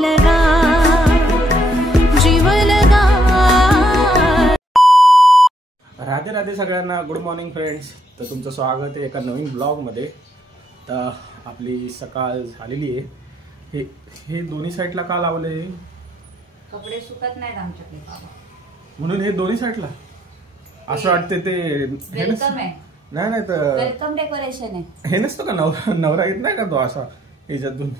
लगा जीव लगा। राधे राधे सगळ्यांना, गुड मॉर्निंग फ्रेंड्स। तर तुमचं स्वागत आहे एका नवीन ब्लॉगमध्ये। तर आपली सकाळ झालेली आहे। हे दोन्ही साईडला का लावले? कपडे सुकत नाहीत आमच्याकडे बाबा, म्हणून हे दोन्ही साईडला असं वाटते ते वेलकम आहे। नाही नाही तर वेलकम डेकोरेशन आहे। हे नसतं का नवरा येत नाही का तो असा याच्यातून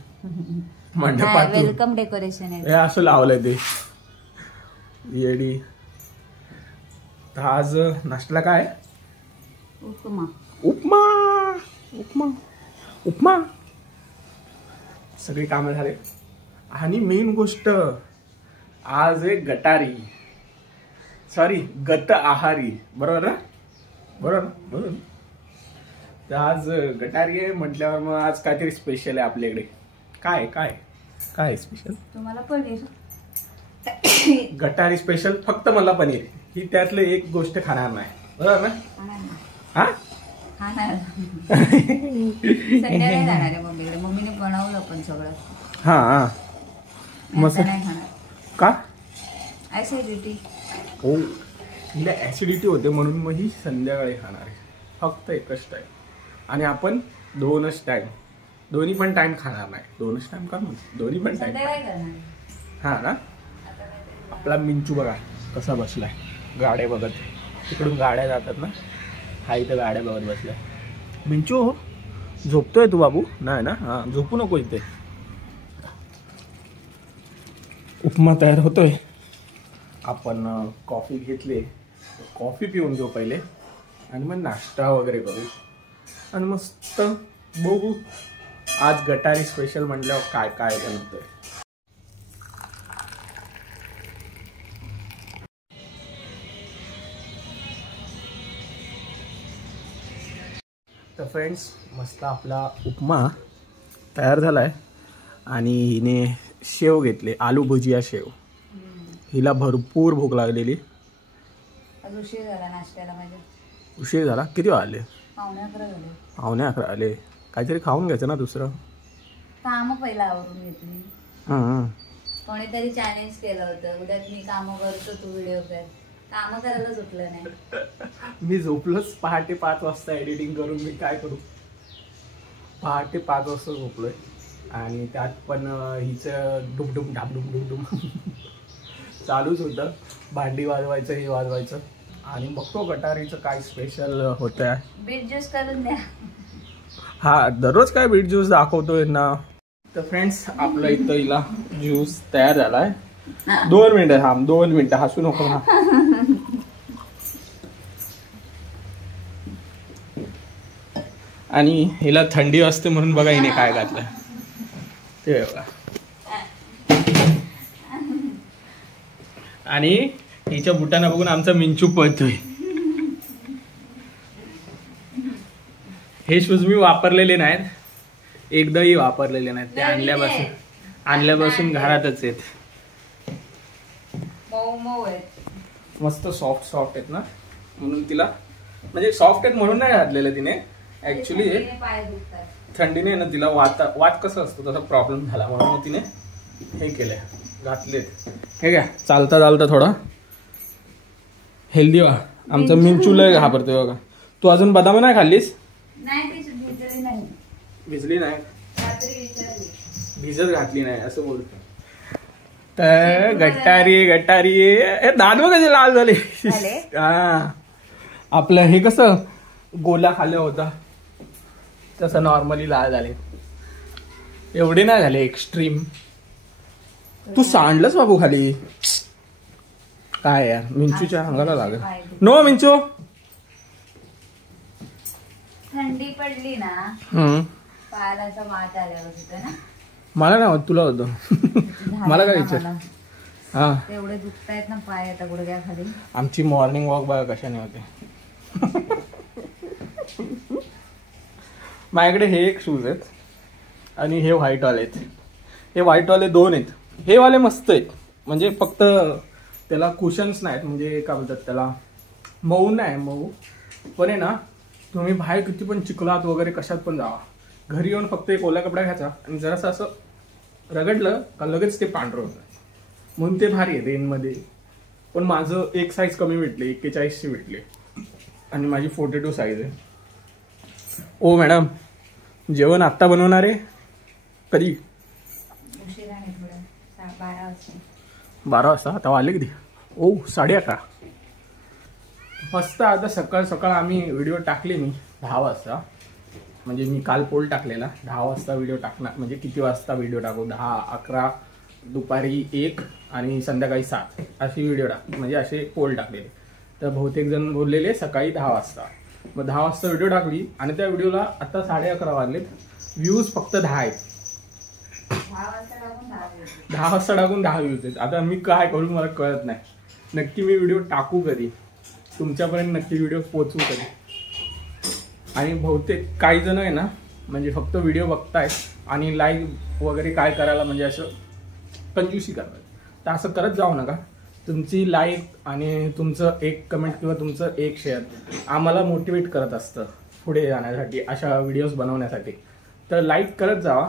मंडपातून वेलकम डेकोरेशन आहे हे असं लावलंय ते येडी। तर आज नाश्त्याला काय? उपमा उपमा उपमा उपमा। सगळी कामं झाले आणि मेन गोष्ट आज आहे गटारी, सॉरी गट आहारी, बरोबर ना? बरोबर ना? बरोबर। तर आज गटारी आहे म्हटल्यावर मग आज काहीतरी स्पेशल आहे आपल्याकडे। काय काय काय स्पेशल? तुम्हाला पनीर गटारी स्पेशल, फक्त मला पनीर, ही त्यातलं एक गोष्ट खाणार नाही, बरोबर ना? हा संध्याकाळी जाणार आहे मम्मीकडे, मम्मीने बनवलं पण सगळं। हा मस्त नाही खाणार का? ऍसिडिटी। हो, हिला ऍसिडिटी होते म्हणून मग ही संध्याकाळी खाणार आहे, फक्त एकच टाइम। आणि आपण दोनच टाइम, दोन्ही पण टाइम खाणार नाही। दोनच टाइम का म्हणतो? दोन्ही पण टाइम हा ना। आपला मिंचू बघा कसा बसलाय, गाड्या बघत, तिकडून गाड्या जातात ना, हा इथं गाड्या बघत बसलाय। मिंचू झोपतोय तू बाबू? नाही ना, हा झोपू नको इथे। उपमा तयार होतोय, आपण कॉफी घेतली, कॉफी पिऊन घेऊ पहिले आणि मग नाश्ता वगैरे करू आणि मस्त बघू आज गटारी स्पेशल म्हटल्यावर काय काय बनतंय। तर फ्रेंड्स, मस्त आपला उपमा तयार झालाय आणि हिने शेव घेतले, आलू भुजिया शेव। हिला भरपूर भूक लागलेली, उशीर झाला नाश्त्याला माझ्या। उशीर झाला? किती वाजले? 11:15 झाले। 11:15 आले, काहीतरी खाऊन घ्यायचं ना दुसरं। काम पहिला आवरून घेतली। कोणीतरी चॅलेंज केलं होतं, उद्या मी काम करतो तू व्हिडिओ कर, काम करायला सुटलं नाही। मी झोपलोच पहाटे 5 वाजता एडिटिंग करून, मी काय करू? पहाटे 5 वाजता झोपलोय आणि त्यात पण हिचं डुमडुम डाबडुम डुमडुम चालूच होतं, भांडी वाजवायचं, हे वाजवायचं। आणि बघतो गटारीचं काय स्पेशल होत आहे। बीट ज्यूस करून द्या। हा, दररोज काय बीट ज्यूस दाखवतोय ना। तर फ्रेंड्स, आपलं इथं हिला ज्यूस तयार झालाय। 2 मिनिटं थांब, 2 मिनिटं, हसू नको ना। आणि हिला थंडी असते म्हणून बघा हिने काय घातलं ते बघा। आणि हिच्या बुटांना बघून आमचा मिंचू पळतोय। हे शूज मी वापरलेले नाहीत, एकदाही वापरलेले नाहीत, ते आणल्यापासून घरातच आहेत। मऊ मऊ आहेत, मस्त सॉफ्ट सॉफ्ट आहेत ना, म्हणून तिला, म्हणजे सॉफ्ट आहेत म्हणून नाही घातलेलं तिने, ऍक्च्युली थंडीने ना तिला वात कसं असतो तसा प्रॉब्लेम झाला, म्हणून तिने हे केलंय, घातलेत। हे काय चालता चालता थोडा हेल्दी व्हा। आमचं मिंचू लय घाबरतोय बघा। तू अजून बदाम नाही खाल्लीस? नाही, भिजली नाही, भिजत घातली नाही असं बोलतो। तर गटारी गटारी, हे दात बघ कसे लाल झाले। हा, आपलं हे कसं गोला खाल्लं होता तसं नॉर्मली लाल झाले, एवढे नाही झाले एक्स्ट्रीम। तू सांडलंच बाबू खाली, काय यार, मिंचूच्या अंगाला लागेल। नो मिंचू, थंडी पडली ना, पायाला असा वात आल्यावर होतं ना। मला नाही होत, तुला होतं। मला काय विचार? हा, एवढे दुखतायत ना पाय आता गुडघ्याखाली। आमची मॉर्निंग वॉक बघा कशाने होते। माझ्याकडे हे एक शूज आहेत आणि हे व्हाईट वाले आहेत। हे व्हाईट वाले 2 आहेत, हे वाले मस्त आहेत, म्हणजे फक्त त्याला कुशन्स नाहीत, म्हणजे काय बोलतात त्याला, मऊ नाही मऊ, पण आहे ना तुम्ही बाहेर किती पण चिखलात वगैरे कशात पण जावा, घरी येऊन फक्त एक ओला कपडा घ्यायचा आणि जरासं असं रगडलं का लगेच ते पांढरं होतं, म्हणून ते भारी आहे रेनमध्ये. पण माझं एक साईज कमी भेटले, 41ची भेटले आणि माझी 42 साईज आहे. ओ मॅडम, जेवण आत्ता बनवणार आहे? कधी? 12 वाजता. आता वाजले किती? ओ 11:30. मस्त. आता सकाळ सकाळ आम्ही व्हिडिओ टाकले मी 10 वाजता. म्हणजे मी काल पोल टाकलेला 10 वाजता व्हिडिओ टाकणार. म्हणजे किती वाजता व्हिडिओ टाकू? 10, 11, दुपारी 1 आणि संध्याकाळी 7 अशी व्हिडिओ म्हणजे असे पोल टाकलेले. तर बहुतेक जण बोललेले सकाळी 10 वाजता. मग 10 वाजता व्हिडिओ टाकली आणि त्या व्हिडिओला आता 11:30 वाजलेत. व्ह्यूज फक्त 10 आहेत. 10 वाजता टाकून 10 व्ह्यूज आहेत. आता मी काय करू मला कळत नाही. नक्की मी व्हिडिओ टाकू कधी, तुमच्यापर्यंत नक्की व्हिडिओ पोचवू कधी. आणि बहुतेक काही जण आहे ना, म्हणजे फक्त व्हिडिओ बघतायत आणि लाईक वगैरे काय करायला म्हणजे असं कंजूसी करतात. तर असं करत जाऊ नका. तुमची लाईक आणि तुमचं एक कमेंट किंवा तुमचं एक शेअर आम्हाला मोटिवेट करत असतं पुढे जाण्यासाठी, अशा व्हिडिओज बनवण्यासाठी. तर लाईक करत जावा,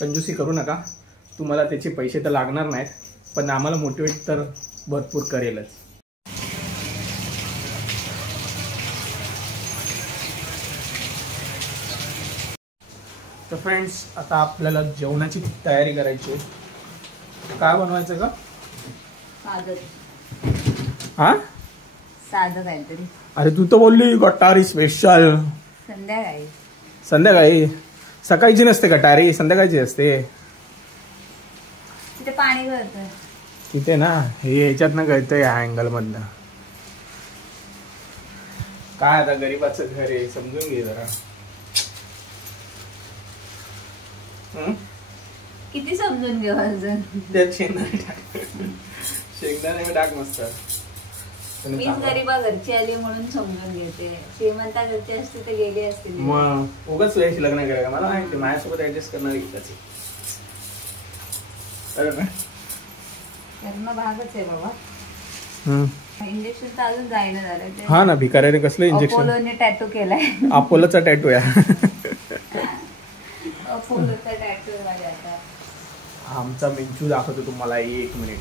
कंजूसी करू नका. तुम्हाला त्याचे पैसे तर लागणार नाहीत, पण आम्हाला मोटिवेट तर भरपूर करेलच. तर फ्रेंड्स, आता आपल्याला जेवणाची तयारी करायची आहे. काय बनवायचं का? हा, साधं काहीतरी. अरे तू तर बोलली गटारी स्पेशल. संध्याकाळी. संध्याकाळी? सकाळची नसते गटारी, संध्याकाळची असते. तिथे पाणी गळतं. तिथे ना, हे ह्याच्यातनं गळतंय ह्या अँगल मधनं. काय आता गरीबाचं घर आहे, समजून घे जरा. किती समजून घेऊ अजून? त्यात शेंगदाणे टाक मस्त. मी गरीबा घरची आली म्हणून समजून घेते. श्रीमंता घरची असते तर गेली असते. मग उगाच तुझ्याशी लग्न करायला मला माहिती, माझ्यासोबत ऍडजस्ट करणार इथंच करणं भागच आहे बाबा. इंजेक्शन तर अजून जायला झालं. हा ना, भिकाऱ्याने कसलं इंजेक्शन? अपोलोने टॅटू केलाय. अपोलोचा टॅटू या. अपोलोचा टॅटू आहे माझ्या आता. आमचा मिंचू दाखवतो तुम्हाला. 1 मिनिट.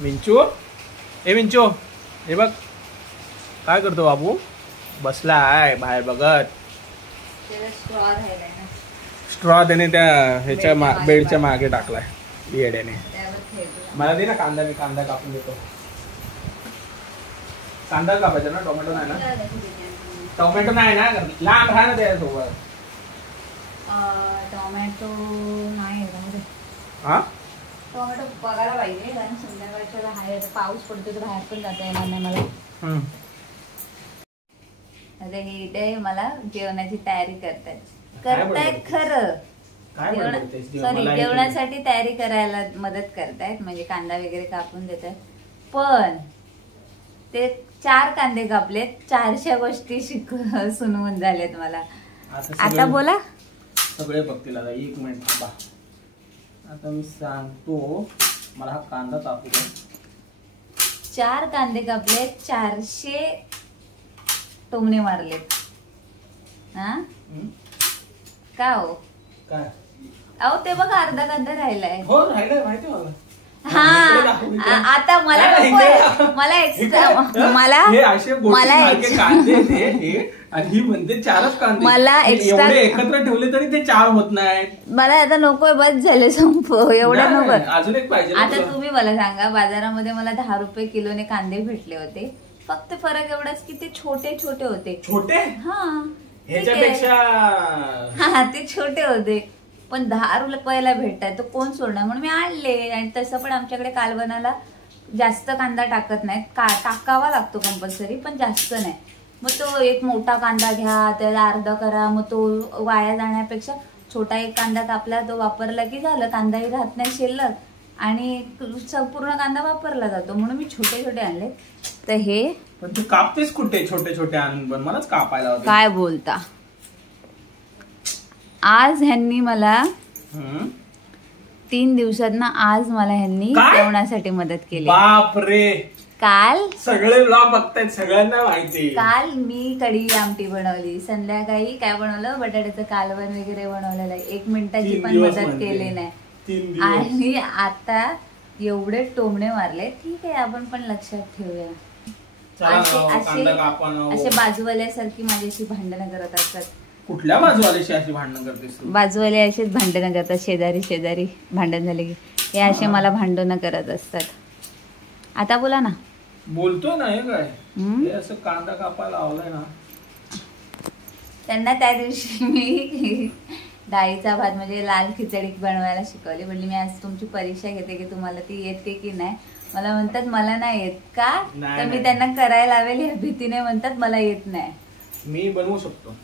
मिंचू, ए मिंचू, हे बघ काय करतो बाबू. बसला आहे बाहेर बघत. स्ट्रॉ त्याने त्या ह्याच्या बेडच्या मागे टाकलाय येड्याने. मला दे ना कांदा, मी कांदा कापून देतो. कांदा कापायचा ना, टोमॅटो नाही ना? टोमॅटो नाही ना, लांब राहा ना त्याच्यासोबत. टोमॅटो नाही. हा, टोमॅटो बघायला पाहिजे, कारण संध्याकाळच्या बाहेर पाऊस पडतो तर बाहेर पण जाता येणार नाही मला. अरे हे इथे मला जेवणाची तयारी करतायत खरं. सॉरी, जेवणासाठी तयारी करायला मदत करतायत, म्हणजे कांदा वगैरे कापून देतात. पण ते 4 कांदे कापलेत, 400 गोष्टी सुनवून झाल्यात मला. आता बोला. सगळे बघतील आता. 1 मिनिट थांबा. आता मी सांगतो, मला हा कांदा कापू दे. 4 कांदे कापलेत, 400 टोमणे मारलेत. हा का हो? काय? अहो ते बघा, अर्धा कांदा राहिलाय. हो राहिलाय, माहिती मला. हा, आता मला मला ही म्हणते 4च कांदे. मला एक्स्ट्रा एकत्र ठेवले तरी ते 4 होत नाही. मला आता नकोय, बस झाले, संपव. एवढं नको. अजून एक पाहिजे. आता तुम्ही मला सांगा, बाजारामध्ये मला 10 रुपये किलोने कांदे भेटले होते. फक्त फरक एवढाच की ते छोटे छोटे होते. छोटे? हा, ह्याच्यापेक्षा. हा, ते छोटे होते. पण 10 रुपयाला भेटतात, तो कोण सोडणार, म्हणून मी आणले. आणि तसं पण आमच्याकडे कालवणाला जास्त कांदा टाकत नाहीत. टाकावा लागतो कंपल्सरी, पण जास्त नाही. मग तो एक मोठा कांदा घ्या, त्याला अर्धा करा, मग तो वाया जाण्यापेक्षा छोटा एक कांदा कापला, तो वापरला की झालं. कांदाही राहत नाही शिल्लक आणि संपूर्ण कांदा वापरला जातो. म्हणून मी छोटे छोटे आणले. तर हे पण तू कापतेस कुठे छोटे छोटे आणून? पण मलाच कापायला होते. काय बोलता? आज ह्यांनी मला 3 दिवसात ना, आज मला ह्यांनी जेवणासाठी मदत केली. बापरे. काल सगळे ब्लॉग बघतायत, सगळ्यांना माहिती. काल मी कढी आमटी बनवली. संध्याकाळी काय बनवलं, बटाट्याचं कालवण वगैरे बनवलेलं आहे. 1 मिनिटाची पण मदत केली नाही. 3 दिवस. आणि आता एवढे टोमणे मारले. ठीक आहे, आपण पण लक्षात ठेवूया. असे बाजूवाल्यासारखी माझ्याशी भांडणं करत असतात. कुठल्या बाजूवाल्याशी अशी भांडणं करतेस? बाजूवाले असेच भांडणं करतात. शेजारी भांडण झाले की हे असे मला भांडणं करत असतात. आता बोला ना. बोलतोय ना हे काय हे असं कांदा कापायला लावलाय ना. त्यांना त्या दिवशी मी डाळीचा भात म्हणजे लाल खिचडी बनवायला शिकवली. म्हणली मी आज तुमची परीक्षा घेते की तुम्हाला ती येते की नाही. मला म्हणतात मला नाही येत का, तर मी त्यांना करायला लावेल या भीतीने म्हणतात मला येत नाही. मी बनवू शकतो.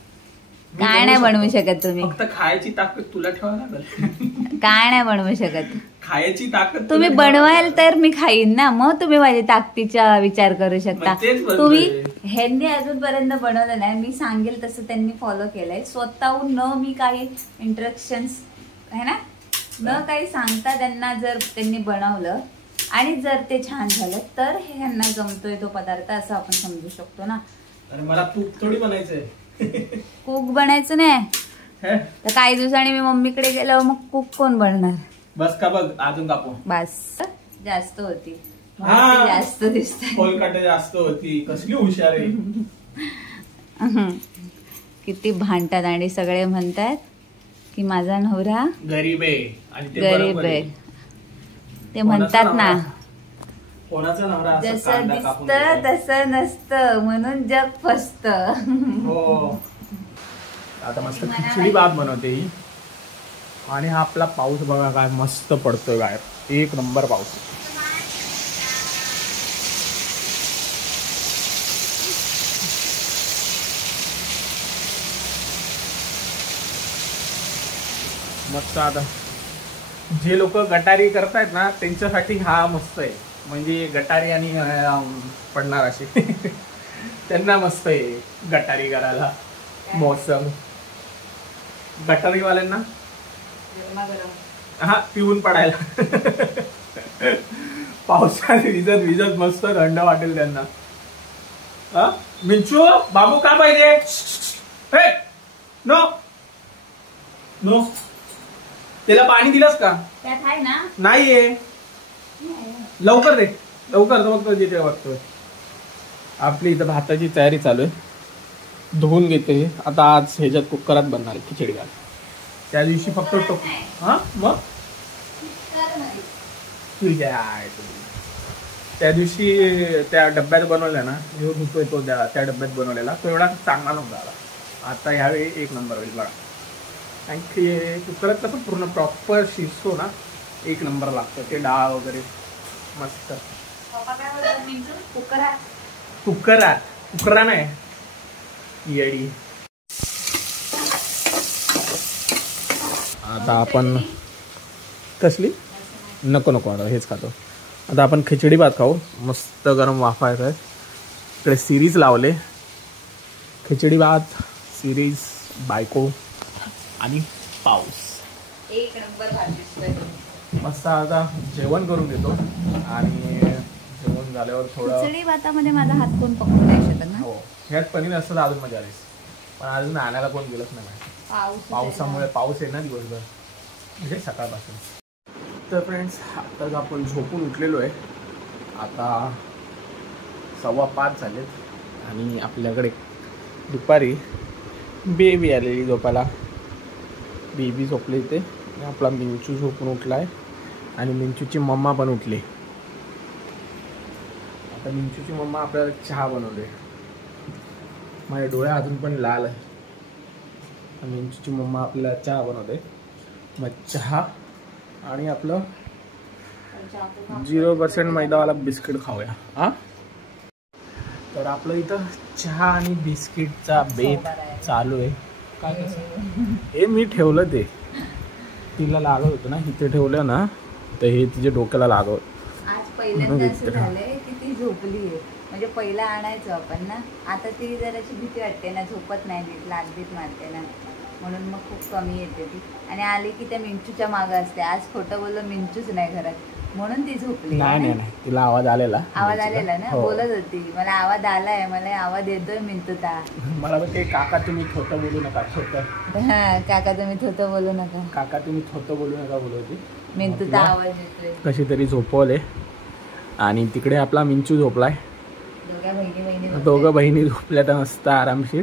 काय नाही बनवू शकत तुम्ही. फक्त खायची ताकद तुला ठेवायला लागेल. काय नाही बनवू शकत. खायची ताकद तुम्ही बनवाल तर मी खाईन ना, मग तुम्ही माझ्या ताकदीचा विचार करू शकता. तुम्ही ह्यांनी अजूनपर्यंत बनवलं नाही. मी सांगेल तसं त्यांनी फॉलो केलंय. स्वतःहून न मी काही इंस्ट्रक्शन्स है ना, न काही सांगता त्यांना जर त्यांनी बनवलं आणि जर ते छान झालं तर हे ह्यांना जमतोय तो पदार्थ असं आपण समजू शकतो ना. अरे मला तूप थोडी बनायचंय. कुक बनायचं नाही तर काही दिवसांनी मी मम्मीकडे गेलो मग कुक कोण बनणार. बस का बघ अजून कापू. बस जास्त होती हा. जास्त दिसत. कोलकाता जास्त होती. कसली हुशार आहे. किती भांडतात आणि सगळे म्हणतात की माझा नवरा गरीब आहे आणि ते गरीब आहे. ते म्हणतात ना कोणाचा नवरा जसं दिसतं तसं नसतं म्हणून जग फसत. हो. आता मस्त खिचडी भात बनवते ही. आणि हा आपला पाऊस बघा काय मस्त पडतोय बाहेर. एक नंबर पाऊस. मस्त. आता जे लोक गटारी करतायत ना त्यांच्यासाठी हा मस्त आहे. म्हणजे गटारी आणि पडणार असे त्यांना मस्त आहे गटारी करायला. मोसम गटारीवाल्यांना हा पिऊन पडायला पावसाने विजत मस्त थंड वाटेल त्यांना. हा मिंचू बाबू का पाहिजे. नो नो त्याला पाणी दिलंस का. त्यात आहे ना. नाहीये. लवकर दे लवकर. बघतो जिथे बघतोय. आपली इथं भाताची तयारी चालू आहे. धुवून घेते आता. आज ह्याच्यात कुकरात बनणार खिचडी भात. त्या दिवशी फक्त हा मग ठीक आहे. त्या दिवशी त्या डब्यात बनवल्या ना जो धुतोय तो त्या डब्यात बनवलेला तो एवढा चांगला नव्हता आला. आता ह्यावेळी एक नंबर होईल बघा. आणि कुकरात कसं पूर्ण प्रॉपर शिजतो ना एक नंबर लागतं. ते डाळ वगैरे मस्त. कुकरा नाही येडी. आता आपण कसली नको आता हेच खातो. आता आपण खिचडी भात खाऊ. मस्त गरम वाफा येत आहे. इकडे सिरीज लावले. खिचडी भात सिरीज बायको आणि पाऊस. एक नंबर भात दिसतोय मस्त. आता जेवण करून घेतो आणि जेवण झाल्यावर थोडं खिचडी भातामध्ये माझा हात कोण पकडू नाही शकत ना. हो ह्यात पनीर असतं अजून मजा आलीस. पण अजून आणायला कोण गेलंच नाही. पावसामुळे पाऊस आहे ना दिवसभर म्हणजे सकाळपासून. तर फ्रेंड्स आताच आपण झोपून उठलेलो आहे. आता 5:15 झालेत आणि आपल्याकडे दुपारी बेबी आलेली झोपायला. बेबी झोपले इथे. आपला मिंचू झोपून उठला आहे आणि मिंचूची मम्मा पण उठली. आता मिंचूची मम्मा आपल्याला चहा बनवले. माझे डोळे अजून पण लाल आहे. मिंचूची मम्मा आपल्याला चहा बनवते. मग चहा आणि आपलं 0% मैदावाला बिस्किट खाऊया. हा तर आपलं इथं चहा आणि बिस्किटचा बेत चालू आहे. काय कसं हे मी ठेवलं ते तिला लागत होतं ना. इथे ठेवलं ना तर हे तिच्या डोक्याला लागत. आज पहिल्यांदा असं झालंय की ती झोपली आहे. म्हणजे पहिला आणायचो आपण ना. आता ती जराची भीती वाटते ना. झोपत नाही नीट. लागबीत मारते ना म्हणून मग खूप कमी येते ती. आणि आली की त्या मिंचूच्या मागं असते. आज खोटं बोललो मिंचूच नाही घरात म्हणून ती झोपली. नाही तिला आवाज आलेला ना. बोलत होती मला आवाज आलाय. मला आवाज येतोय मिंचूचा. मला ते काका तुम्ही खोटं बोलू नका. खोटं हा काका तुम्ही थोतं बोलू नका. काका तुम्ही खोटं बोलू नका बोलत होती. मेंतूचा आवाज येतोय. कशी तरी झोपवले आणि तिकडे आपला मिंचू झोपलाय. दोघं बहिणी झोपल्या तर मस्त आरामशीर.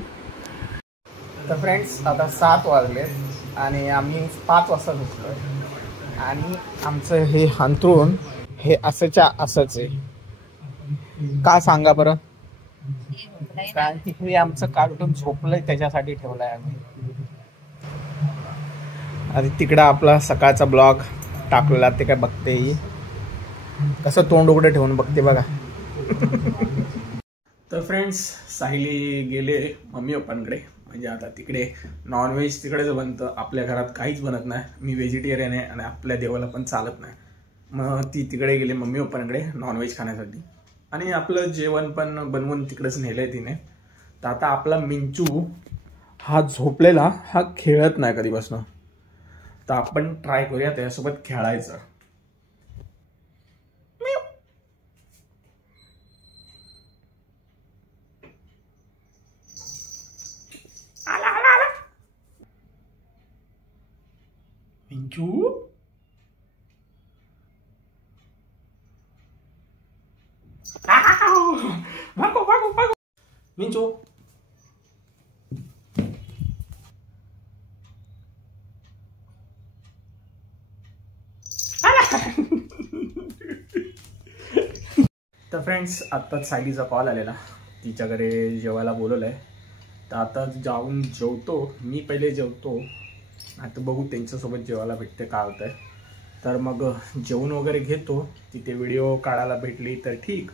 तर फ्रेंड्स आता 7 वाजले आणि आम्ही 5 वाजता झोपलोय आणि आमचं हे अंथरूण हे असंच्या असंच आहे. का सांगा बरं? कारण की हे आमचं कार्टून झोपलंय त्याच्यासाठी ठेवलंय आम्ही. आणि तिकडं आपला सकाळचा ब्लॉग टाकलेला ते काय बघते कसं तोंड उघडं ठेवून बघते बघा. तर फ्रेंड्स साहिली गेले मम्मी पप्पांकडे. म्हणजे आता तिकडे नॉनव्हेज तिकडेच बनतं, आपल्या घरात काहीच बनत नाही. मी व्हेजिटेरियन आहे आणि आपल्या देवाला पण चालत नाही. मग ती तिकडे गेली मम्मी पप्पांकडे नॉनव्हेज खाण्यासाठी आणि आपलं जेवण पण बनवून तिकडेच नेलंय तिने. तर आता आपला मिंचू हा झोपलेला, हा खेळत नाही कधीपासून. तर आपण ट्राय करूया त्याच्यासोबत खेळायचं. मिंचू भागो भागो भागो मिंचू. तर फ्रेंड्स आत्ताच सायलीचा कॉल आलेला, तिच्या घरी जेवायला बोलवलंय. तर आता जाऊन जेवतो. मी पहिले जेवतो, आता बघू त्यांच्यासोबत जेवायला भेटते काय होतंय. तर मग जेवण वगैरे घेतो. तिथे व्हिडिओ काढायला भेटली तर ठीक,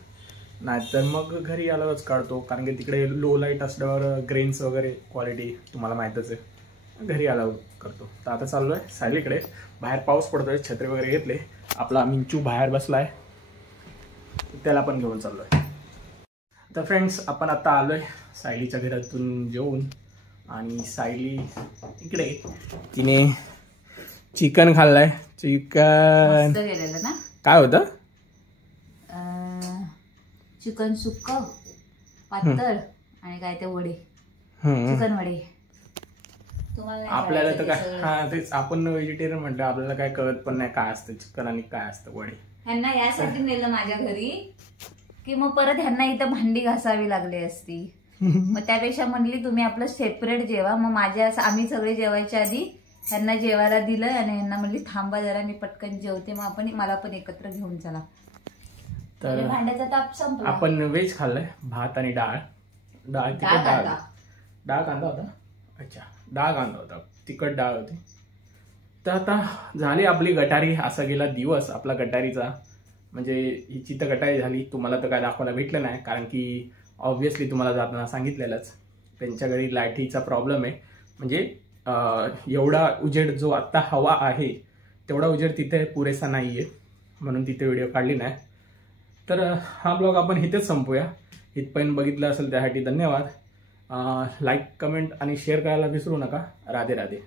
नाहीतर मग घरी आल्यावरच काढतो. कारण की तिकडे लो लाईट असल्यावर ग्रेन्स वगैरे क्वालिटी तुम्हाला माहीतच आहे. घरी आल्यावर करतो. तर आता चाललो आहे सायलीकडे. बाहेर पाऊस पडतोय, छत्री वगैरे घेतले. आपला मिंचू बाहेर बसलाय, त्याला पण घेऊन चाललो आहे. तर फ्रेंड्स आपण आता आलो आहे सायलीच्या घरातून जेवून. आणि सायली इकडे तिने चिकन खाल्लाय. चिकन ना काय होतं? चिकन सुक्क पातळ आणि काय ते वडे, चिकन वडे. आपल्याला तर काय, हा तेच, आपण व्हेजिटेरियन म्हणतो, आपल्याला काय कळत पण नाही काय असतं चिकन आणि काय असतं वडे. ह्यांना यासाठी नेलं माझ्या घरी की मग परत ह्यांना इथं भांडी घासावी लागली असती. मग त्यापेक्षा म्हणली तुम्ही आपलं सेपरेट जेवा. मग आम्ही सगळे जेवायच्या आधी ह्यांना जेवायला दिलं आणि ह्यांना म्हणली थांबा जरा, मी पटकन जेवते, मग मला पण एकत्र घेऊन चला. तर भांड्याचा ताप संपला. आपण व्हेज खाल्लंय, भात आणि डाळ. तिखट डाळ कांदा होता. अच्छा, डाळ कांदा होता, तिखट डाळ होती. तर आता झाली आपली गटारी. असा गेला दिवस आपला गटारीचा. म्हणजे हिची तर गटारी झाली. तुम्हाला तर काय दाखवायला भेटलं नाही, कारण की ऑब्व्हियसली तुम्हाला जाताना सांगितलेलंच त्यांच्या घरी लाईटीचा प्रॉब्लेम आहे. म्हणजे एवढा उजेड जो आत्ता हवा आहे तेवढा उजेड तिथे पुरेसा नाही आहे, म्हणून तिथे व्हिडिओ काढली नाही. तर हा ब्लॉग आपण इथेच संपूया. इथपर्यंत बघितलं असेल त्यासाठी धन्यवाद. लाईक, कमेंट आणि शेअर करायला विसरू नका. राधे राधे.